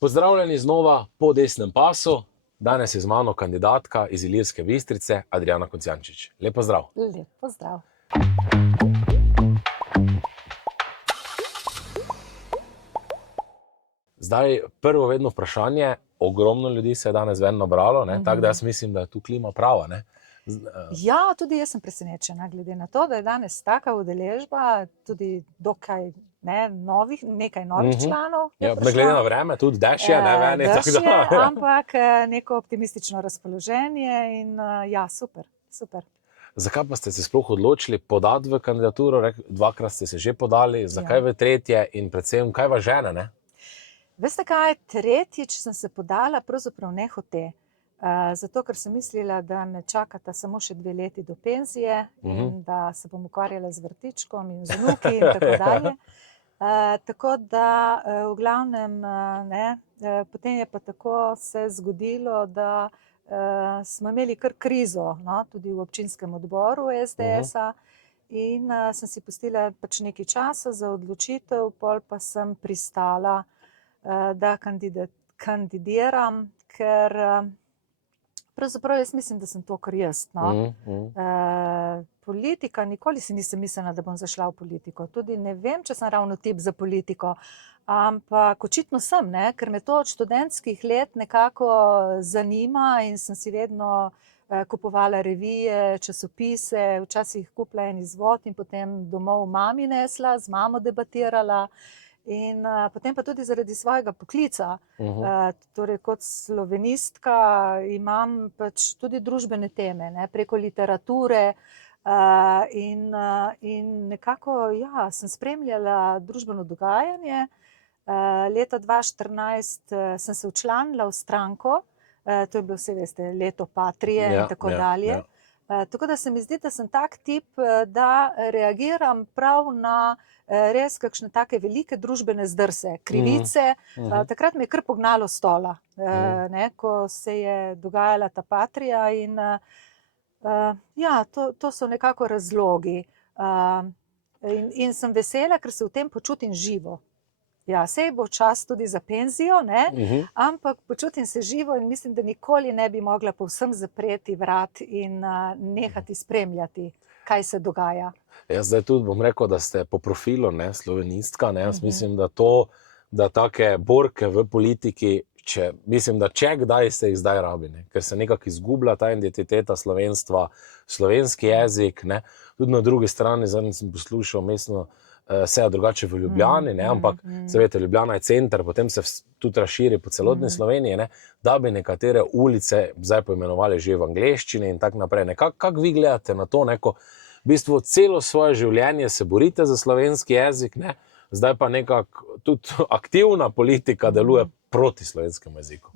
Pozdravljeni znova po desnem pasu. Danes je z mano kandidatka iz Ilirske Bistrice, Adriana Kocijančič. Lep pozdrav. Lep pozdrav. Zdaj, prvo vedno vprašanje, ogromno ljudi se je danes ven nabralo, tako da jaz mislim, da je tu klima prava. Ne? Ja, tudi jaz sem presenečena, glede na to, da je danes taka udeležba, tudi dokaj nekaj novih članov. Ja, ne glede na vreme, tudi dež je, ne meni. Dež je, ampak neko optimistično razpoloženje in ja, super. Zakaj pa ste se sploh odločili podati v kandidaturo? Dvakrat ste se že podali, zakaj v tretje in predvsem, kaj vas žene, ne? Veste kaj, tretjič sem se podala pravzaprav nehote. Zato, ker sem mislila, da me čakata samo še 2 leti do penzije in da se bom ukvarjala z vrtičkom in z vnuki in tako dalje. Tako da v glavnem, potem je pa tako se zgodilo, da smo imeli kar krizo, tudi v občinskem odboru SDS-a in sem si pustila pač nekaj časa za odločitev, pol pa sem pristala, da kandidiram, ker pravzaprav jaz mislim, da sem to kar jaz. Politika, nikoli si nisem mislila, da bom zašla v politiko. Tudi ne vem, če sem ravno tip za politiko, ampak očitno sem, ker me to od študentskih let nekako zanima in sem si vedno kupovala revije, časopise, včasih kupila en izvod in potem domov mami nesla, z mamo debatirala. In potem pa tudi zaradi svojega poklica, torej kot slovenistka imam pač tudi družbene teme, preko literature in nekako, ja, sem spremljala družbeno dogajanje. Leta 2014 sem se včlanila v stranko, to je bilo, vse veste, leto Patrije in tako dalje. Tako da se mi zdi, da sem tak tip, da reagiram prav na res kakšne take velike družbene zdrse, krivice. Takrat me je kar pognalo s stola, ko se je dogajala ta Patrija in ja, to so nekako razlogi. In sem vesela, ker se v tem počutim živo. Ja, sej bo čas tudi za penzijo, ampak počutim se živo in mislim, da nikoli ne bi mogla povsem zapreti vrat in nehati spremljati, kaj se dogaja. Jaz zdaj tudi bom rekel, da ste po profilu slovenistka. Jaz mislim, da take borke v politiki, mislim, da če kdaj se jih zdaj rabi, ker se nekako izgublja ta identiteta slovenstva, slovenski jezik. Tudi na drugi strani, zdaj sem poslušal mestno sejo drugače v Ljubljani, ampak se veste, Ljubljana je center, potem se tudi razširi po celotni Sloveniji, da bi nekatere ulice zdaj poimenovali že v angleščini in tako naprej. Kako vi gledate na to, ko v bistvu celo svoje življenje se borite za slovenski jezik, zdaj pa nekako tudi aktivna politika deluje proti slovenskemu jeziku?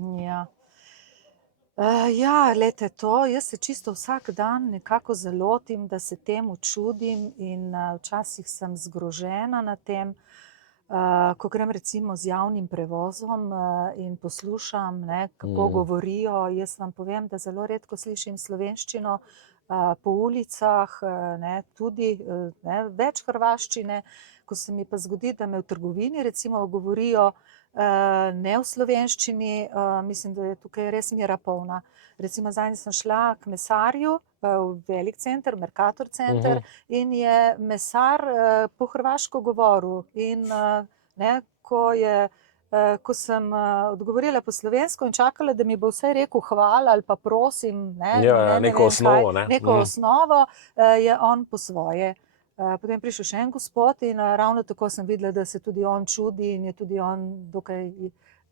Ja, glejte to, jaz se čisto vsak dan nekako zalotim, da se temu čudim in včasih sem zgrožena na tem, ko grem recimo z javnim prevozom in poslušam, kako govorijo. Jaz vam povem, da zelo redko slišim slovenščino po ulicah, tudi več hrvaščine. Ko se mi pa zgodi, da me v trgovini recimo govorijo ne v slovenščini, mislim, da je tukaj res mera polna. Recimo zdaj sem šla k mesarju v velik center, Mercator center, in je mesar po hrvaško govoril. In ko sem odgovorila po slovensko in čakala, da mi bo vse rekel hvala ali pa prosim, neko osnovo, neko osnovo, je on po svoje. Potem je prišel še en gospod in ravno tako sem videla, da se tudi on čudi in je tudi on dokaj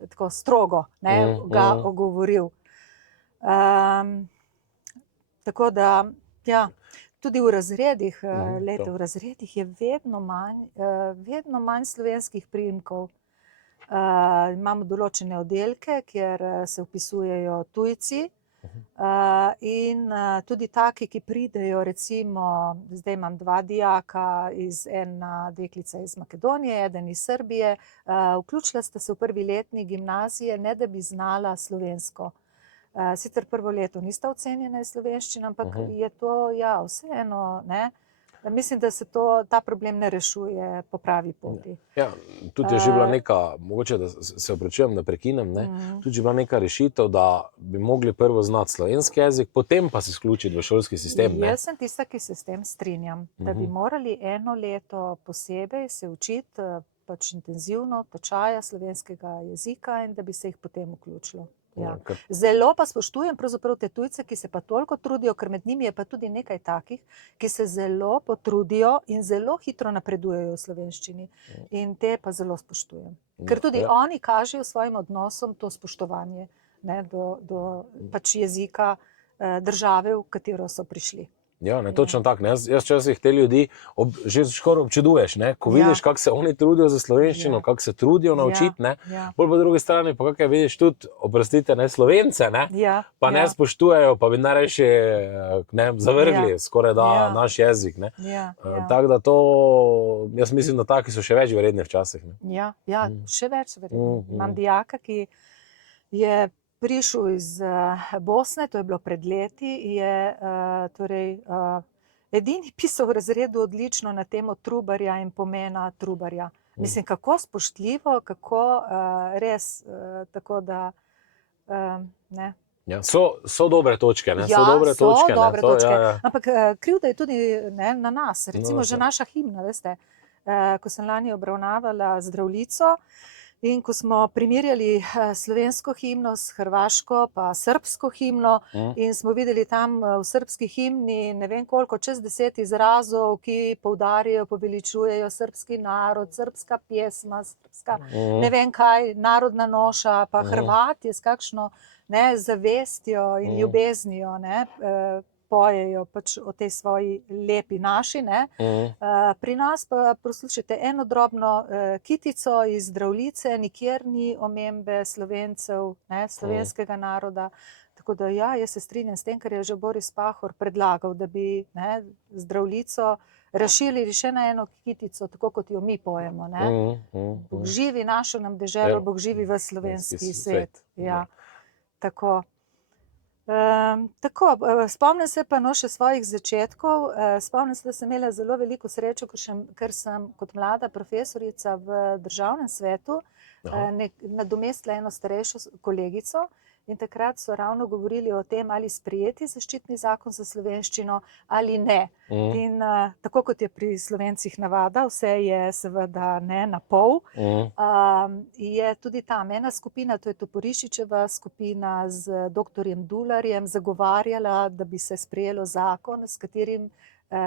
tako strogo ga ogovoril. Tako da, ja, tudi v razredih, v razredih je vedno manj slovenskih priimkov. Imamo določene oddelke, kjer se vpisujejo tujci. In tudi taki, ki pridejo, recimo, zdaj imam 2 dijaka, ena deklica iz Makedonije, eden iz Srbije, vključila sta se v 1. letnik gimnazije, ne da bi znala slovensko. Sicer prvo leto nista ocenjena iz slovenščine, ampak je to, ja, vseeno, Mislim, da se ta problem ne rešuje po pravi poti. Ja, tudi je že bila neka, mogoče da se opravičujem, da prekinem, tudi je bila neka rešitev, da bi mogli prvo znati slovenski jezik, potem pa se izključiti v šolski sistem. Ne? Jaz sem tista, ki se s tem strinjam, da bi morali 1 leto posebej se učiti pač intenzivno tečaja slovenskega jezika in da bi se jih potem vključilo. Ja. Zelo pa spoštujem pravzaprav te tujce, ki se pa toliko trudijo, ker med njimi je pa tudi nekaj takih, ki se zelo potrudijo in zelo hitro napredujejo v slovenščini. In te pa zelo spoštujem. Ker tudi oni kažejo svojim odnosom to spoštovanje, ne, do pač jezika države, v katero so prišli. Ja, ne, točno tako. Jaz včasih te ljudi že skoraj občuduješ, ne? Ko vidiš, kako se oni trudijo za slovenščino, kako se trudijo naučiti. Bolj po drugi strani pa kako vidiš tudi, oprostite, ne, Slovence, ne? Pa ne spoštujejo, pa bi najrajši zavrgli skoraj da naš jezik. Tako da to, jaz mislim, da taki so še več vredni včasih. Ne? Ja, še več vredni. Imam dijaka, ki je prišel iz Bosne, to je bilo pred leti, je edini pisal v razredu odlično na temo Trubarja in pomena Trubarja. Mislim, kako spoštljivo, kako res, tako da, ne. Ja, so dobre točke, ne? Ja, so dobre točke. Ja. Ampak krivda je tudi na nas, recimo že naša himna, veste, ko sem lani obravnavala Zdravljico, in ko smo primerjali slovensko himno s hrvaško pa srbsko himno in smo videli tam v srbski himni ne vem koliko, čez 10 izrazov, ki poudarjajo, poveličujejo srbski narod, srbska pjesma, srbska ne vem kaj, narodna noša, pa Hrvati s kakšno zavestjo in ljubeznijo pojejo pač o tej svoji lepi naši. Pri nas pa poslušajte eno drobno kitico iz Zdravljice, nikjer ni omembe Slovencev, slovenskega naroda. Tako da ja, jaz se strinjam s tem, kar je že Boris Pahor predlagal, da bi Zdravljico razširili še na eno kitico, tako kot jo mi pojemo. Bog živi našo nam deželo, Bog živi v slovenski svet. Ja, tako. Spomnim se pa še svojih začetkov. Spomnim se, da sem imela zelo veliko srečo, ker sem kot mlada profesorica v državnem svetu nadomestila eno starejšo kolegico in takrat so ravno govorili o tem, ali sprejeti zaščitni zakon za slovenščino ali ne. In tako kot je pri Slovencih navada, vse je seveda na pol, je tudi tam ena skupina, to je Toporišičeva skupina z doktorjem Dularjem, zagovarjala, da bi se sprejelo zakon, s katerim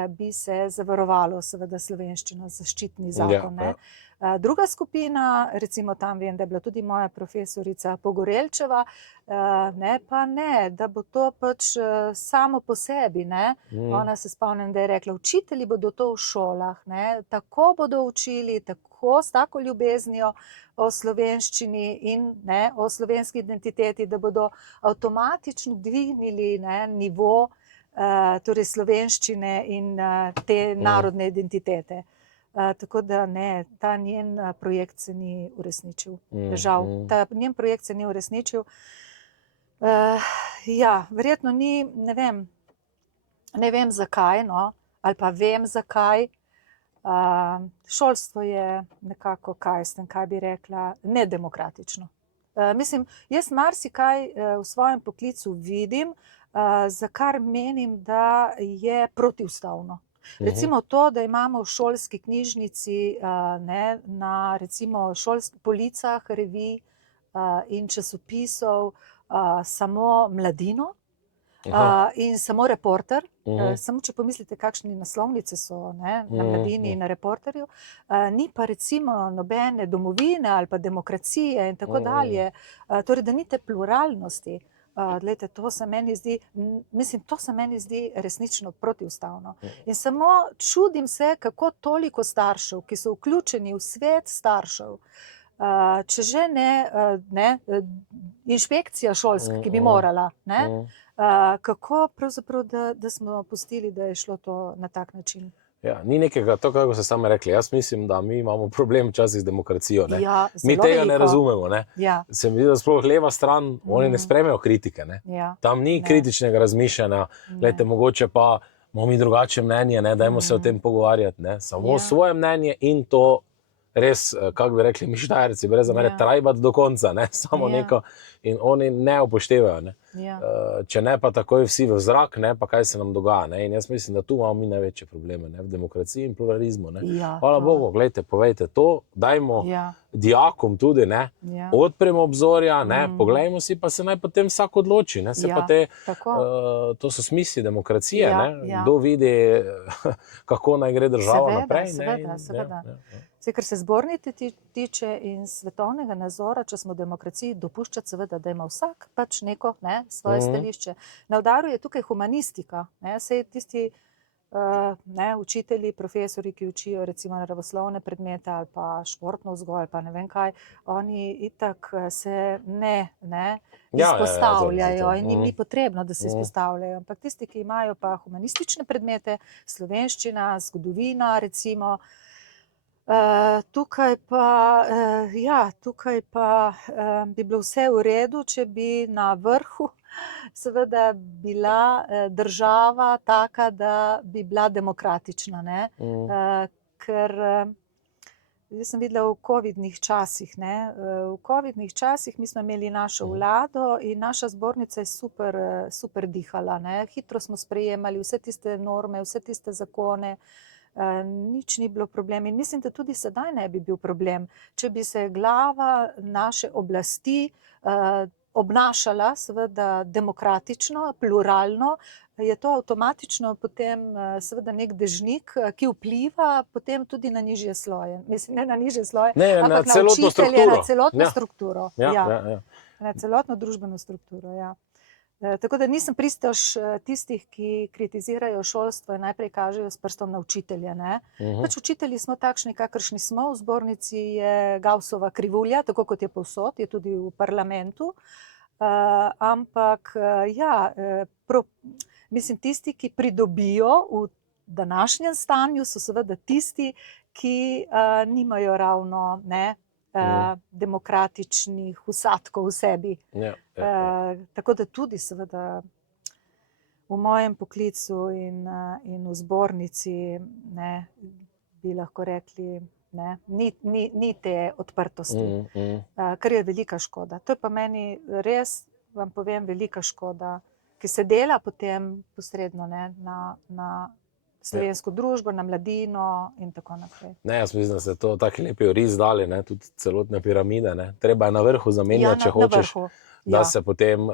bi se zavarovalo seveda slovenščino, zaščitni zakon. Druga skupina, recimo tam vem, da je bila tudi moja profesorica Pogorelčeva, pa ne, da bo to pač samo po sebi. Ona se spomnim, da je rekla, učitelji bodo to v šolah, tako bodo učili, tako s tako ljubeznijo o slovenščini in o slovenski identiteti, da bodo avtomatično dvignili nivo torej slovenščine in te narodne identitete. Tako da ne, ta njen projekt se ni uresničil. Žal, ta njen projekt se ni uresničil. Ja, verjetno ni, ne vem zakaj, ali pa vem zakaj. Šolstvo je nekako, kaj bi rekla, nedemokratično. Mislim, jaz marsikaj v svojem poklicu vidim, za kar menim, da je protiustavno. Recimo to, da imamo v šolski knjižnici na recimo policah revij in časopisov samo Mladino in samo Reporter. Samo če pomislite, kakšne naslovnice so na Mladini in na Reporterju, ni pa recimo nobene domovine ali pa demokracije in tako dalje. Torej, da ni te pluralnosti. Glejte, to se meni zdi resnično protiustavno. In samo čudim se, kako toliko staršev, ki so vključeni v svet staršev, če že ne inšpekcija šolska, ki bi morala, kako pravzaprav, da smo pustili, da je šlo to na tak način. Ja, ni nekega, to kako ste sami rekli, jaz mislim, da mi imamo problem včasih z demokracijo. Ja, mi tega veliko. Ne razumemo. Ja. Se mi zdi, da sploh leva stran, oni ne sprejmejo kritike. Ja. Tam ni kritičnega razmišljanja, glejte, mogoče pa imamo mi drugače mnenje, ne, dajmo se o tem pogovarjati, ne, samo svoje mnenje in to res, kako bi rekli mi Štajerci, brez zamere, trajbati do konca, ne, samo neko in oni ne upoštevajo, ne. Če ne pa takoj vsi v zrak, ne, pa kaj se nam dogaja, ne, in jaz mislim, da tu imamo mi največje probleme, ne, v demokraciji in pluralizmu, ne. Hvala Bogu, glejte, povejte to, dajmo dijakom tudi, ne, odpremo obzorja, ne, poglejmo si, pa se naj potem vsak odloči, ne, se pa to so smisli demokracije, ne, kdo vidi, kako naj gre država naprej, ne. Seveda. Ker se zbornice tiče in svetovnega nazora, če smo v demokraciji, dopuščati seveda, da ima vsak pač neko, ne, svoje stališče. Na udaru je tukaj humanistika, ne, saj tisti ne, učitelji, profesori, ki učijo recimo naravoslovne predmete ali pa športno vzgojo ali pa ne vem kaj, oni itak se ne izpostavljajo in njim ni potrebno, da se izpostavljajo. Ampak tisti, ki imajo pa humanistične predmete, slovenščina, zgodovina recimo, tukaj pa bi bilo vse v redu, če bi na vrhu seveda bila država taka, da bi bila demokratična, ne. Ker jaz sem videla v covidnih časih, ne, v covidnih časih mi smo imeli našo vlado in naša zbornica je super dihala, ne. Hitro smo sprejemali vse tiste norme, vse tiste zakone, nič ni bilo problem in mislim, da tudi sedaj ne bi bil problem, če bi se glava naše oblasti obnašala seveda demokratično, pluralno, je to avtomatično potem seveda nek dežnik, ki vpliva potem tudi na nižje sloje. Mislim, ne na nižje sloje, ampak na učitelje, na celotno strukturo. Na celotno družbeno strukturo, ja. Tako da nisem pristaš tistih, ki kritizirajo šolstvo in najprej kažejo s prstom na učitelje, ne. Pač učitelji smo takšni, kakršni smo, v zbornici je Gaussova krivulja, tako kot je povsod, je tudi v parlamentu, ampak mislim, tisti, ki pridobijo v današnjem stanju, so seveda tisti, ki nimajo ravno, ne, demokratičnih vsadkov v sebi. Tako da tudi seveda v mojem poklicu in v zbornici, ne, bi lahko rekli, ne, ni te odprtosti, kar je velika škoda. To je pa meni res, vam povem, velika škoda, ki se dela potem posredno, ne, na slovensko družbo, na mladino in tako naprej. Ne, jaz mislim, da se to taki lepi oris dali, ne, tudi celotne piramide, ne. Treba je na vrhu zamenjati, če hočeš, da se potem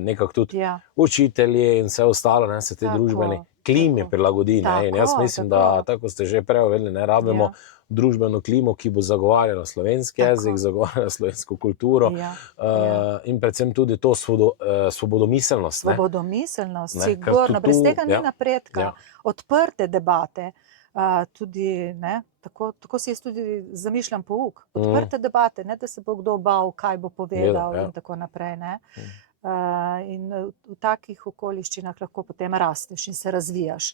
nekako tudi učitelji in vse ostalo, ne, se te družbeni klimi prilagodi, ne. In jaz mislim, da, tako ste že prej povedali, ne, rabimo družbeno klimo, ki bo zagovarjala slovenski jezik, zagovarjala slovensko kulturo in predvsem tudi to svobodomiselnost. Svobodomiselnost, sigurno, brez tega ni napredka. Odprte debate, tudi, ne, tako si jaz tudi zamišljam pouk. Odprte debate, ne da se bo kdo bal, kaj bo povedal in tako naprej, ne. In v takih okoliščinah lahko potem rasteš in se razvijaš.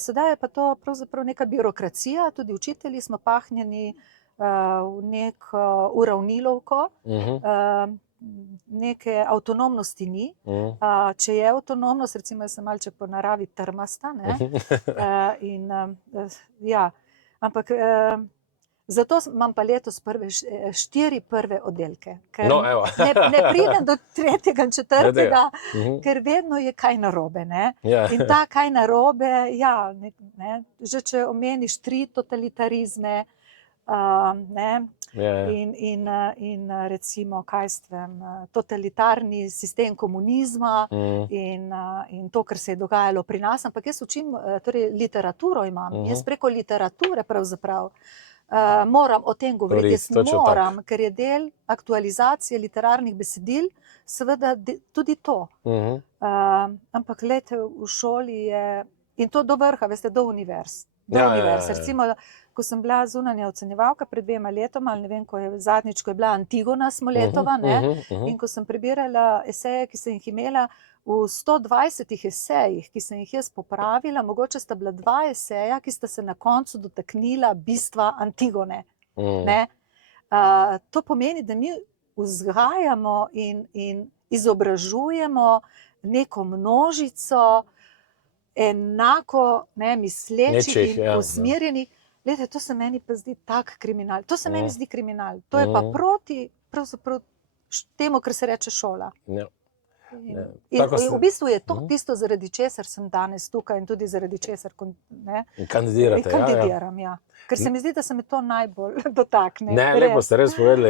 Sedaj je pa to pravzaprav neka birokracija, tudi učitelji smo pahnjeni v neko uravnilovko, neke avtonomnosti ni. Če je avtonomnost, recimo jaz sem malček po naravi trmasta, ne, in ampak zato imam pa letos 4 prve oddelke, ker ne pridem do 3. in 4., ker vedno je kaj narobe, ne. In ta kaj narobe, ne, že če omeniš 3 totalitarizme, ne, in recimo, kaj vem, totalitarni sistem komunizma in to, kar se je dogajalo pri nas, ampak jaz učim, torej literaturo imam, jaz preko literature pravzaprav moram o tem govoriti, jaz moram, ker je del aktualizacije literarnih besedil, seveda tudi to. Ampak glejte, v šoli je, in to do vrha, veste, do univerz. Recimo, ko sem bila zunanja ocenjevalka pred 2 letoma, ali ne vem, zadnjič, ko je bila Antigona Smoletova, ne, in ko sem prebirala eseje, ki sem jih imela, v 120 esejih, ki sem jih jaz popravila, mogoče sta bila 2 eseja, ki sta se na koncu dotaknila bistva Antigone, ne. To pomeni, da mi vzgajamo in izobražujemo neko množico enako misleči Nečih, in ja, usmerjeni. Glede, to se meni pa zdi tak kriminal. To se meni zdi kriminal. To je pa Mhm. proti pravzaprav temu, kar se reče šola. Ja. In, Ja. in Tako v bistvu je to Mhm. tisto, zaradi česar sem danes tukaj in tudi zaradi česar Kandidirate, ja, ja. kandidiram. Ja. Ker se mi zdi, da se me to najbolj dotakne. Ne, lepo ste res povedali.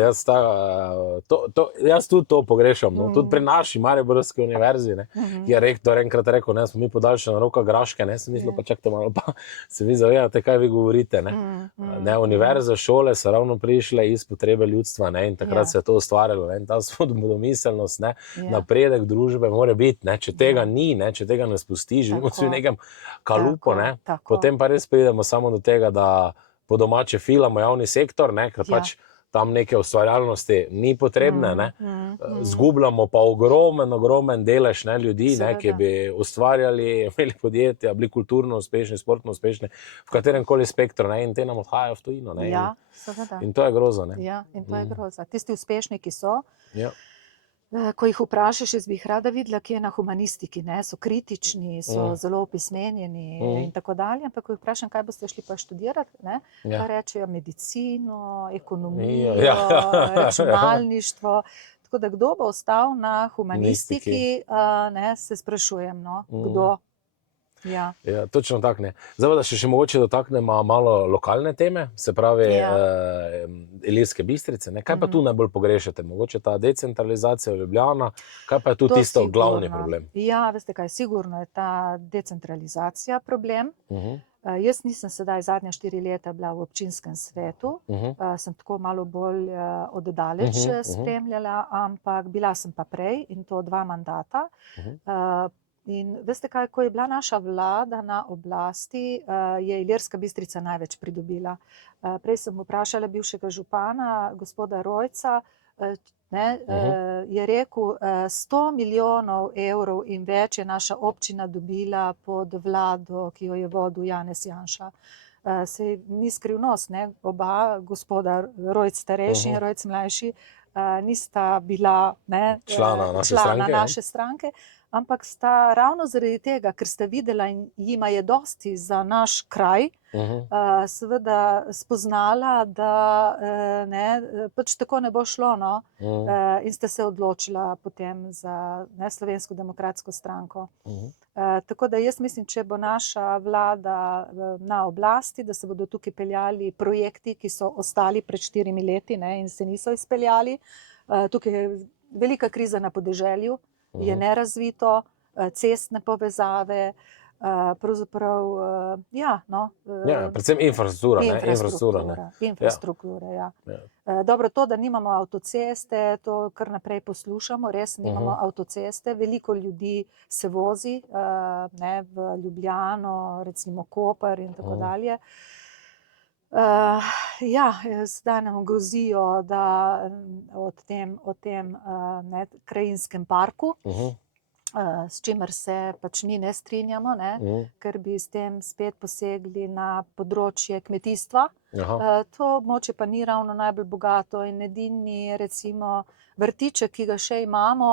Jaz tudi to pogrešam. No. Tudi pri naši Mariborski univerzi, ne, ki je rektor enkrat rekel, ne, smo mi podaljšana roka Graške, ne, sem mislil, pa čakajte malo, pa se vi zavedate, kaj vi govorite. Ne, univerze, šole so ravno prišle iz potrebe ljudstva, ne, in takrat se je to ustvarjalo. Ne, in ta svobodomiselnost, ne, napredek družbe mora biti. Ne, če tega ni, ne, če tega ne spusti, živimo si v nekem kalupu, ne, potem pa res pridemo samo do tega, da po domače filamo javni sektor, ne, ker pač tam neke ustvarjalnosti ni potrebne, ne. Zgubljamo pa ogromen delež, ne, ljudi, ne, ki bi ustvarjali, imeli podjetja, bili kulturno uspešni, sportno uspešni, v katerem koli spektru, ne, in te nam odhajajo v tujino. Ne, Ja, seveda. in to je groza. Ne. Ja, in to je groza. Tisti uspešni, ki so, Ja. ko jih vprašaš, jaz bi jih rada videla, ki je na humanistiki, ne? So kritični, so zelo opismenjeni in tako dalje, ampak ko jih vprašam, kaj boste šli pa študirati, ne? Pa rečejo medicino, ekonomijo, računalništvo. Tako da kdo bo ostal na humanistiki, ne, se sprašujem, no, kdo. Ja. Ja, točno tako, ne. Zdaj pa, da še mogoče dotaknemo malo lokalne teme, se pravi Ilirske Bistrice, ne. Kaj pa tu najbolj pogrešate? Mogoče ta decentralizacija Ljubljana, kaj pa je tu tisto glavni problem? Ja, veste kaj, sigurno je ta decentralizacija problem. Jaz nisem sedaj zadnja 4 leta bila v občinskem svetu, sem tako malo bolj oddaleč spremljala, ampak bila sem pa prej in to 2 mandata. In veste kaj, ko je bila naša vlada na oblasti, je Ilirska Bistrica največ pridobila. Prej sem vprašala bivšega župana, gospoda Rojca, ne, je rekel, 100 milijonov evrov in več je naša občina dobila pod vlado, ki jo je vodil Janez Janša. Sej ni skrivnost, ne, oba, gospoda Rojc starejši in Rojc mlajši, nista bila, ne, člana naše stranke, ampak sta ravno zaradi tega, ker sta videla in jima je dosti za naš kraj, seveda spoznala, da ne, pač tako ne bo šlo, no, in sta se odločila potem za Slovensko demokratsko stranko. Tako da jaz mislim, če bo naša vlada na oblasti, da se bodo tukaj peljali projekti, ki so ostali pred 4 leti, ne, in se niso izpeljali. Tukaj je velika kriza na podeželju, je nerazvito, cestne povezave, pravzaprav, ja, no. Ja, predvsem infrastruktura, ne. Infrastruktura, ja. Dobro, to, da nimamo avtoceste, to kar naprej poslušamo, res nimamo avtoceste, veliko ljudi se vozi, ne, v Ljubljano, recimo Koper in tako dalje. Ja, zdaj nam grozijo, da o tem ne, krajinskem parku, s čimer se pač mi ne strinjamo, ne, ker bi s tem spet posegli na področje kmetijstva. To območje pa ni ravno najbolj bogato in edini, recimo, vrtiček, ki ga še imamo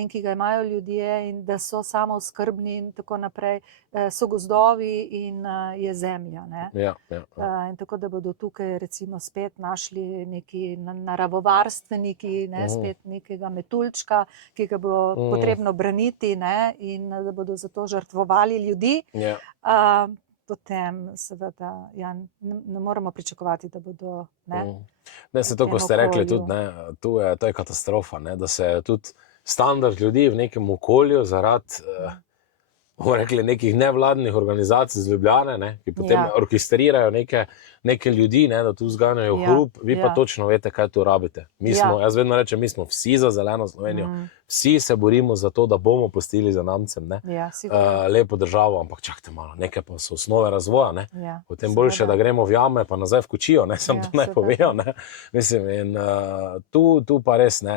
in ki ga imajo ljudje in da so samooskrbni in tako naprej, so gozdovi in je zemlja, ne. In tako da bodo tukaj recimo spet našli neki naravovarstveniki, ne, spet nekega metuljčka, ki ga bo potrebno braniti, ne, in da bodo za to žrtvovali ljudi. Potem seveda, ja, ne moremo pričakovati, da bodo, ne. Ne, se to, ko ste rekli tudi, ne, to je katastrofa, ne, da se tudi standard ljudi v nekem okolju zaradi, bomo rekli, nekih nevladnih organizacij z Ljubljane, ne, ki potem orkestrirajo neke ljudi, ne, da tu zganjajo hrup, vi pa točno veste, kaj tu rabite. Mi smo, jaz vedno rečem, mi smo vsi za zeleno Slovenijo, vsi se borimo za to, da bomo pustili zanamcem, ne, lepo državo, ampak čakajte malo, nekaj pa so osnove razvoja, ne. Potem boljše, da gremo v jame, pa nazaj v kočijo, ne, samo to naj povejo, ne. Mislim, in tu pa res, ne,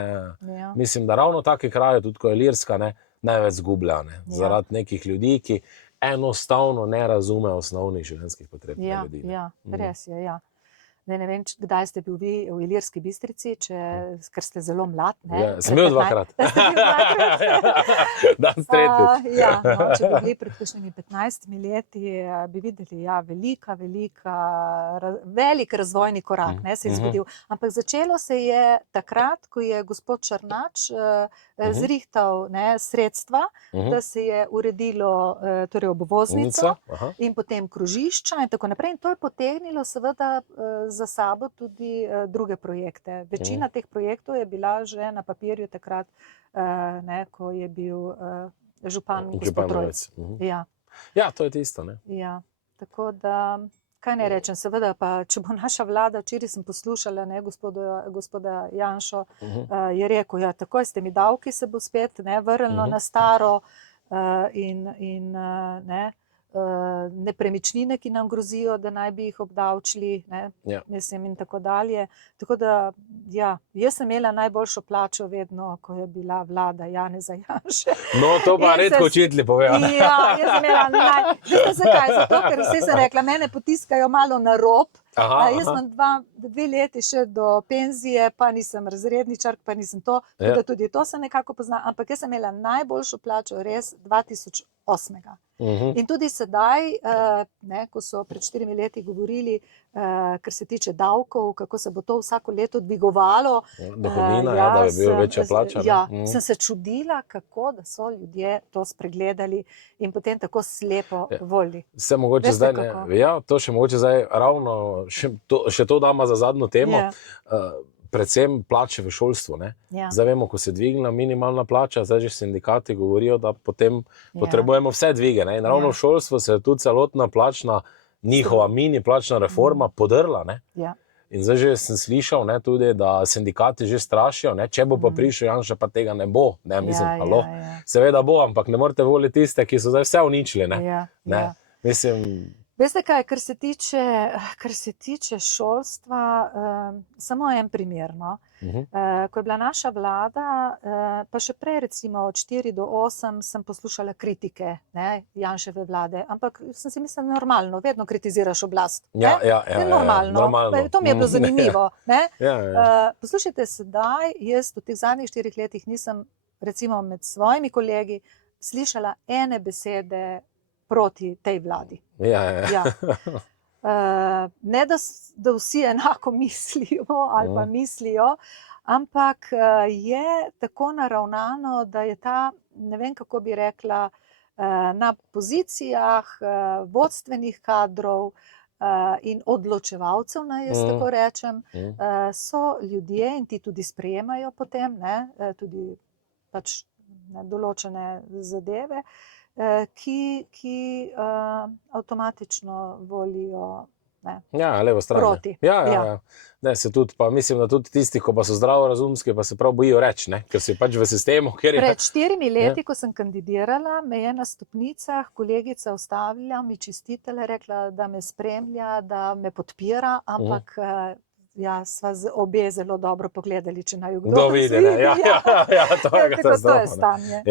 mislim, da ravno taki kraji, tudi ko je Ilirska, ne, največ zgublja, ne, zaradi nekih ljudi, ki enostavno ne razumejo osnovnih življenjskih potreb ljudi. Ja, res je, ja. Ne vem, kdaj ste bil vi v Ilirski Bistrici, ker ste zelo mlad. Ja, sem bil dvakrat. Ste bil dvakrat? Dan tretjič. Ja, no, če bi bili pred kakšnimi 15 leti, bi videli, ja, velik razvojni korak se je zgodil. Ampak začelo se je takrat, ko je gospod Černač zrihtal sredstva, da se je uredilo torej obvoznico in potem krožišča in tako naprej. In to je potegnilo seveda za sabo tudi druge projekte. Večina teh projektov je bila že na papirju takrat, ko je bil župan gospod Rojc. Ja, to je tisto. Ja, tako da, kaj ne rečem, seveda pa, če bo naša vlada, včeraj sem poslušala gospoda Janšo, je rekel, ja, takoj s temi davki se bo spet vrnilo na staro in nepremičnine, ki nam grozijo, da naj bi jih obdavčili, mislim in tako dalje. Tako da, ja, jaz sem imela najboljšo plačo vedno, ko je bila vlada Janeza Janše. No, to pa redko učitelji povejo. Ja, jaz sem imela zakaj? Zato, ker vse sem rekla, mene potiskajo malo na rob. Jaz sem 2 leti še do penzije, pa nisem razredničarka, pa nisem to, da tudi to se nekako pozna, ampak jaz sem imela najboljšo plačo res 2008. In tudi sedaj, ko so pred 4 leti govorili, kar se tiče davkov, kako se bo to vsako leto dvigovalo. Dohodnina, da bi bil večja plača. Ja, sem se čudila, kako da so ljudje to spregledali in potem tako slepo volili. Se mogoče zdaj, to še mogoče zdaj ravno, še to damo za zadnjo temo, predvsem plače v šolstvu. Zdaj vemo, ko se dvigne minimalna plača, zdaj že sindikati govorijo, da potem potrebujemo vse dvige. In ravno v šolstvu se je tudi celotna plačna, njihova mini plačna reforma podrla. In zdaj že sem slišal tudi, da sindikati že strašijo, če bo pa prišel Janša, pa tega ne bo. Mislim, seveda bo, ampak ne morete voliti tiste, ki so zdaj vse uničili. Mislim... Veste kaj, kar se tiče šolstva, samo en primer. Ko je bila naša vlada, pa še prej recimo od 4 do 8 sem poslušala kritike Janševe vlade, ampak sem si mislila normalno, vedno kritiziraš oblast. Ja, normalno. To mi je bilo zanimivo. Poslušajte, sedaj jaz v teh zadnjih 4 letih nisem recimo med svojimi kolegi slišala ene besede proti tej vladi. Ne, da vsi enako mislimo ali pa mislijo, ampak je tako naravnano, da je ta, ne vem kako bi rekla, na pozicijah vodstvenih kadrov in odločevalcev, naj jaz tako rečem, so ljudje in ti tudi sprejemajo potem, tudi pač določene zadeve, ki avtomatično volijo levo stran. Proti. Ne, se tudi, pa mislim, da tudi tisti, ko pa so zdravorazumski, pa se prav bojijo reči, ker si pač v sistemu. Pred 4 leti, ko sem kandidirala, me je na stopnicah kolegica ustavila, mi čestitela, rekla, da me spremlja, da me podpira, ampak sva obe zelo dobro pogledali, če naj jo kdo vidi. To je katastrofa. To je stanje.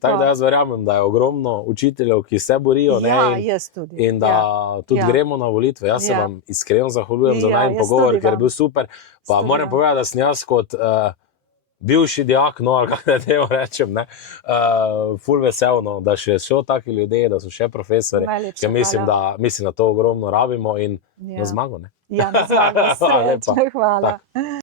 Tako da jaz verjamem, da je ogromno učiteljev, ki se borijo. Jaz tudi. In da tudi gremo na volitve. Jaz se vam iskreno zahvaljujem za najin pogovor, ker je bil super. Pa moram povedati, da sem jaz kot bivši dijak, ali kako da temu rečem, ful vesel, da še so taki ljudje, da so še profesori, ker mislim, da to ogromno rabimo in na zmago. Na zmago, srečno, hvala.